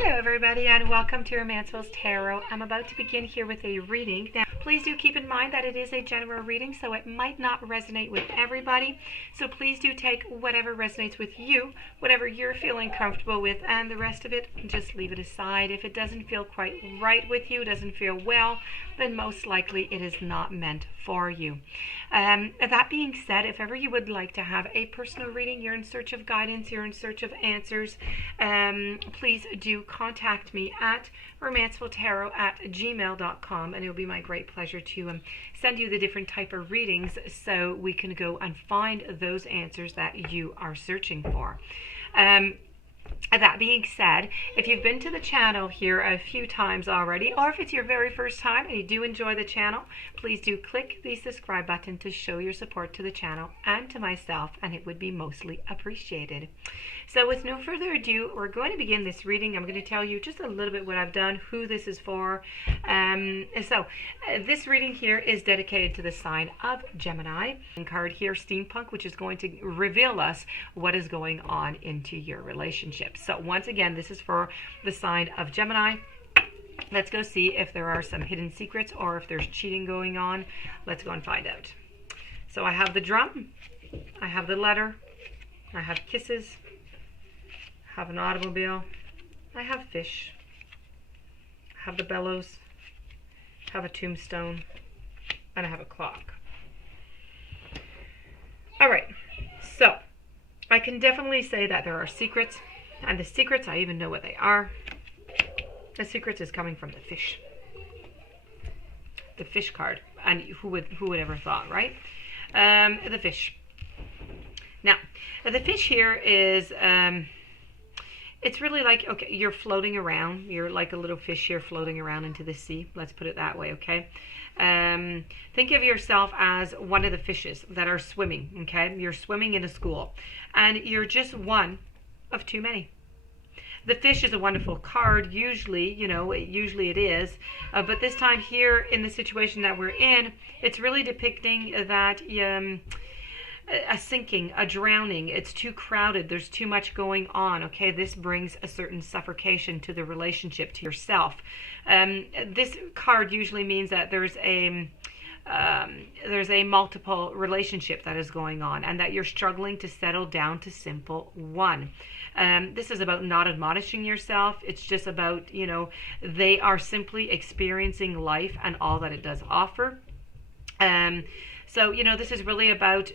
Hello everybody and welcome to Romanceville's Tarot. I'm about to begin here with a reading. Now please do keep in mind that it is a general reading, so it might not resonate with everybody. So please do take whatever resonates with you, whatever you're feeling comfortable with, and the rest of it, just leave it aside. If it doesn't feel quite right with you, doesn't feel well, then most likely it is not meant for you. That being said, if ever you would like to have a personal reading, you're in search of guidance, you're in search of answers, please do contact me at romancevilletarot@gmail.com, and it will be my great pleasure to send you the different type of readings so we can go and find those answers that you are searching for. That being said, if you've been to the channel here a few times already, or if it's your very first time and you do enjoy the channel, please do click the subscribe button to show your support to the channel and to myself, and it would be mostly appreciated. So with no further ado, we're going to begin this reading. I'm going to tell you just a little bit what I've done, who this is for. This reading here is dedicated to the sign of Gemini. Card here, Steampunk, which is going to reveal us what is going on into your relationship. So once again, this is for the sign of Gemini. Let's go see if there are some hidden secrets or if there's cheating going on. Let's go and find out. So I have the drum, I have the letter, I have kisses, I have an automobile, I have fish, I have the bellows, I have a tombstone, and I have a clock. All right, so I can definitely say that there are secrets, and the secrets, I even know what they are. The secrets is coming from the fish card, and who would ever thought, right? The fish. Now, the fish here is, it's really like, okay, you're floating around. You're like a little fish here floating around into the sea. Let's put it that way, okay? Think of yourself as one of the fishes that are swimming, okay? You're swimming in a school, and you're just one of too many. The fish is a wonderful card, usually, usually it is. But this time here in the situation that we're in, it's really depicting that a sinking, a drowning. It's too crowded. There's too much going on. Okay, this brings a certain suffocation to the relationship, to yourself. This card usually means that there's a multiple relationship that is going on, and that you're struggling to settle down to simple one. This is about not admonishing yourself. It's just about, they are simply experiencing life and all that it does offer. So, this is really about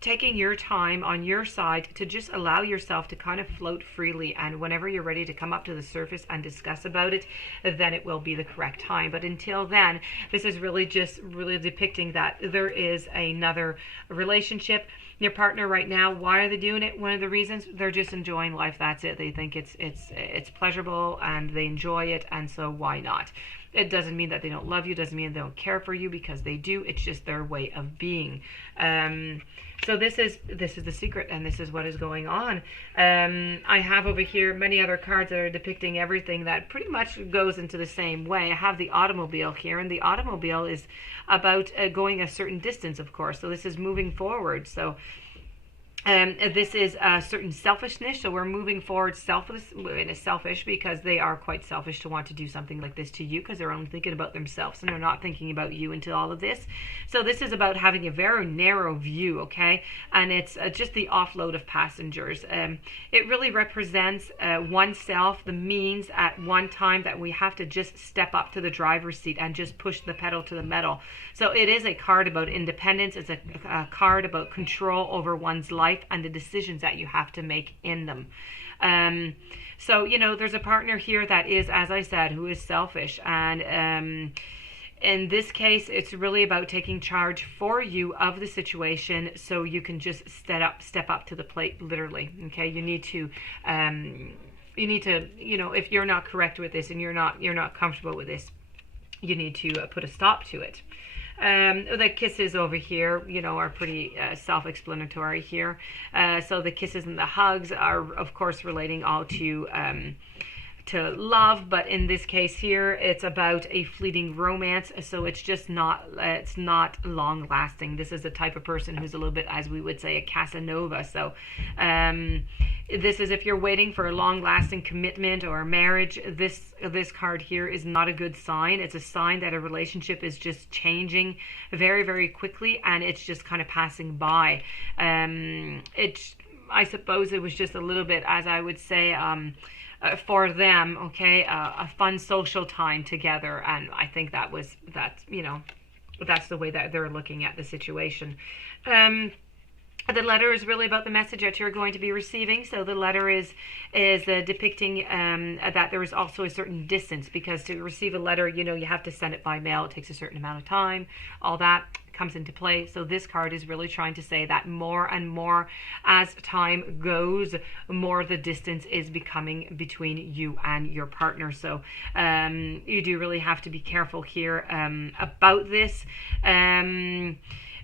taking your time on your side to just allow yourself to kind of float freely, and whenever you're ready to come up to the surface and discuss about it, then it will be the correct time. But until then, this is really just depicting that there is another relationship. Your partner right now, why are they doing it? One of the reasons, they're just enjoying life. That's it. They think it's pleasurable and they enjoy it, and so why not? It doesn't mean that they don't love you, doesn't mean they don't care for you, because they do. It's just their way of being. So this is the secret, and this is what is going on. I have over here many other cards that are depicting everything that pretty much goes into the same way. I have the automobile here, and the automobile is about going a certain distance, of course. So this is moving forward. So this is a certain selfishness. So we're moving forward selfish because they are quite selfish to want to do something like this to you, because they're only thinking about themselves and they're not thinking about you into all of this. So this is about having a very narrow view, okay? And it's just the offload of passengers. It really represents oneself, the means at one time that we have to just step up to the driver's seat and just push the pedal to the metal. So it is a card about independence. It's a card about control over one's life and the decisions that you have to make in them. So, there's a partner here that is, as I said, who is selfish. And in this case, it's really about taking charge for you of the situation, so you can just step up to the plate, literally. Okay, you need to, if you're not correct with this and you're not comfortable with this, you need to put a stop to it. The kisses over here, are pretty self-explanatory here. So the kisses and the hugs are, of course, relating all to to love, but in this case here, it's about a fleeting romance. So it's just not, it's not long lasting. This is the type of person who's a little bit, as we would say, a Casanova. So this is if you're waiting for a long lasting commitment or a marriage, this card here is not a good sign. It's a sign that a relationship is just changing very, very quickly, and it's just kind of passing by. I suppose it was just a little bit, as I would say, for them, okay, a fun social time together, and I think that's the way that they're looking at the situation. The letter is really about the message that you're going to be receiving. So the letter is depicting that there is also a certain distance, because to receive a letter, you have to send it by mail. It takes a certain amount of time. All that comes into play. So this card is really trying to say that more and more as time goes, more the distance is becoming between you and your partner. So you do really have to be careful here about this.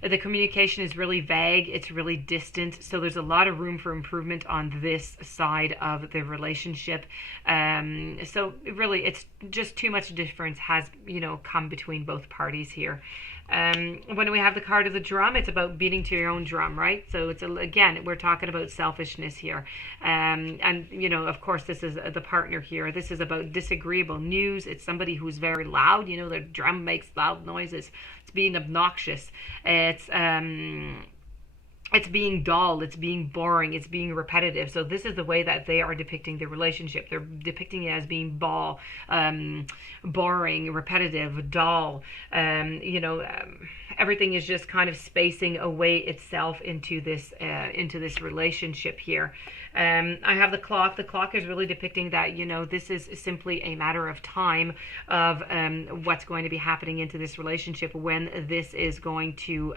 The communication is really vague. It's really distant. So there's a lot of room for improvement on this side of the relationship. So really, it's just too much difference has, come between both parties here. When we have the card of the drum, it's about beating to your own drum, right? So it's again, we're talking about selfishness here. And of course, this is the partner here. This is about disagreeable news. It's somebody who's very loud. The drum makes loud noises. It's being obnoxious. It's being dull, it's being boring, it's being repetitive. So this is the way that they are depicting the relationship. They're depicting it as being boring, repetitive, dull. Everything is just kind of spacing away itself into this relationship here. I have the clock. The clock is really depicting that, this is simply a matter of time of what's going to be happening into this relationship, when this is going to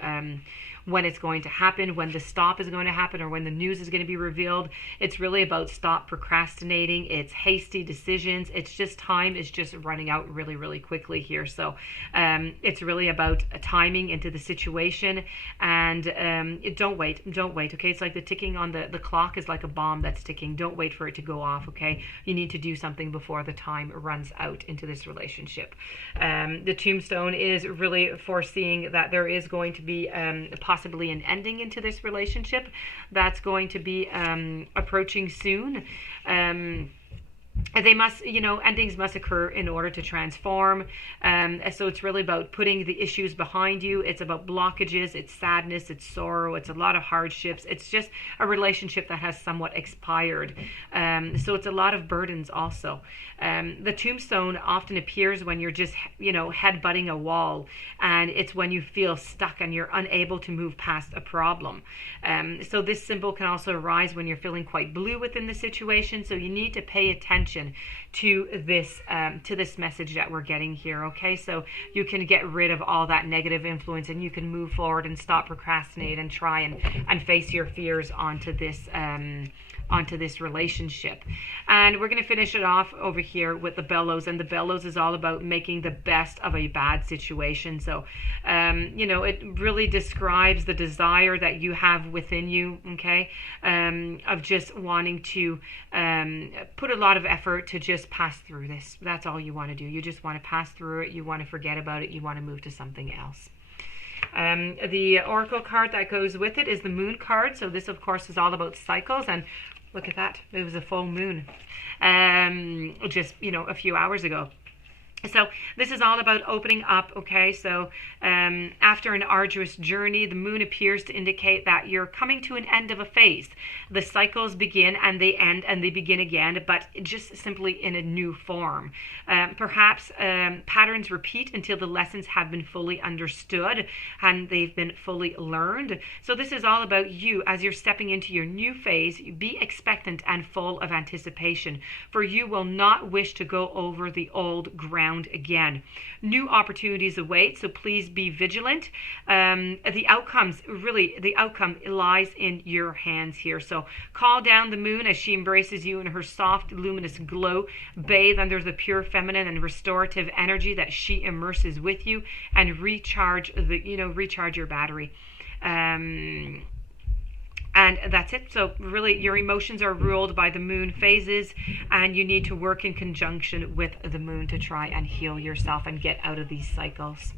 when it's going to happen, when the stop is going to happen, or when the news is going to be revealed. It's really about stop procrastinating. It's hasty decisions. It's just time is just running out really, really quickly here. So it's really about timing into the situation, and don't wait. Okay, it's like the ticking on the clock is like a bomb that's ticking. Don't wait for it to go off. Okay, you need to do something before the time runs out into this relationship. The tombstone is really foreseeing that there is going to be possibly an ending into this relationship that's going to be approaching soon. They must, endings must occur in order to transform. So it's really about putting the issues behind you. It's about blockages, it's sadness, it's sorrow, it's a lot of hardships. It's just a relationship that has somewhat expired. So it's a lot of burdens also. The tombstone often appears when you're just, headbutting a wall, and it's when you feel stuck and you're unable to move past a problem. So this symbol can also arise when you're feeling quite blue within the situation. So you need to pay attention to this message that we're getting here. Okay, so you can get rid of all that negative influence, and you can move forward and stop procrastinate and try and face your fears onto this relationship. And we're going to finish it off over here with the bellows, and the bellows is all about making the best of a bad situation. So it really describes the desire that you have within you, okay, of just wanting to put a lot of effort to just pass through this. That's all you want to do. You just want to pass through it. You want to forget about it. You want to move to something else. The oracle card that goes with it is the moon card. So this, of course, is all about cycles. And look at that. It was a full moon just, a few hours ago. So this is all about opening up, okay? So after an arduous journey, the moon appears to indicate that you're coming to an end of a phase. The cycles begin and they end and they begin again, but just simply in a new form. Perhaps patterns repeat until the lessons have been fully understood and they've been fully learned. So this is all about you as you're stepping into your new phase. Be expectant and full of anticipation, for you will not wish to go over the old ground again. New opportunities await, so please be vigilant. The outcome lies in your hands here. So call down the moon as she embraces you in her soft, luminous glow. Bathe under the pure feminine and restorative energy that she immerses with you, and recharge your battery. And that's it. So really, your emotions are ruled by the moon phases, and you need to work in conjunction with the moon to try and heal yourself and get out of these cycles.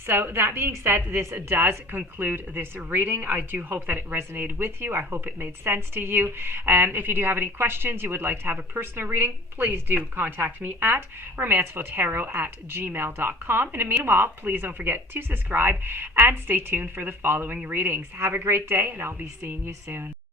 So that being said, this does conclude this reading. I do hope that it resonated with you. I hope it made sense to you. If you do have any questions, you would like to have a personal reading, please do contact me at romancefultarot@gmail.com. And meanwhile, please don't forget to subscribe and stay tuned for the following readings. Have a great day, and I'll be seeing you soon.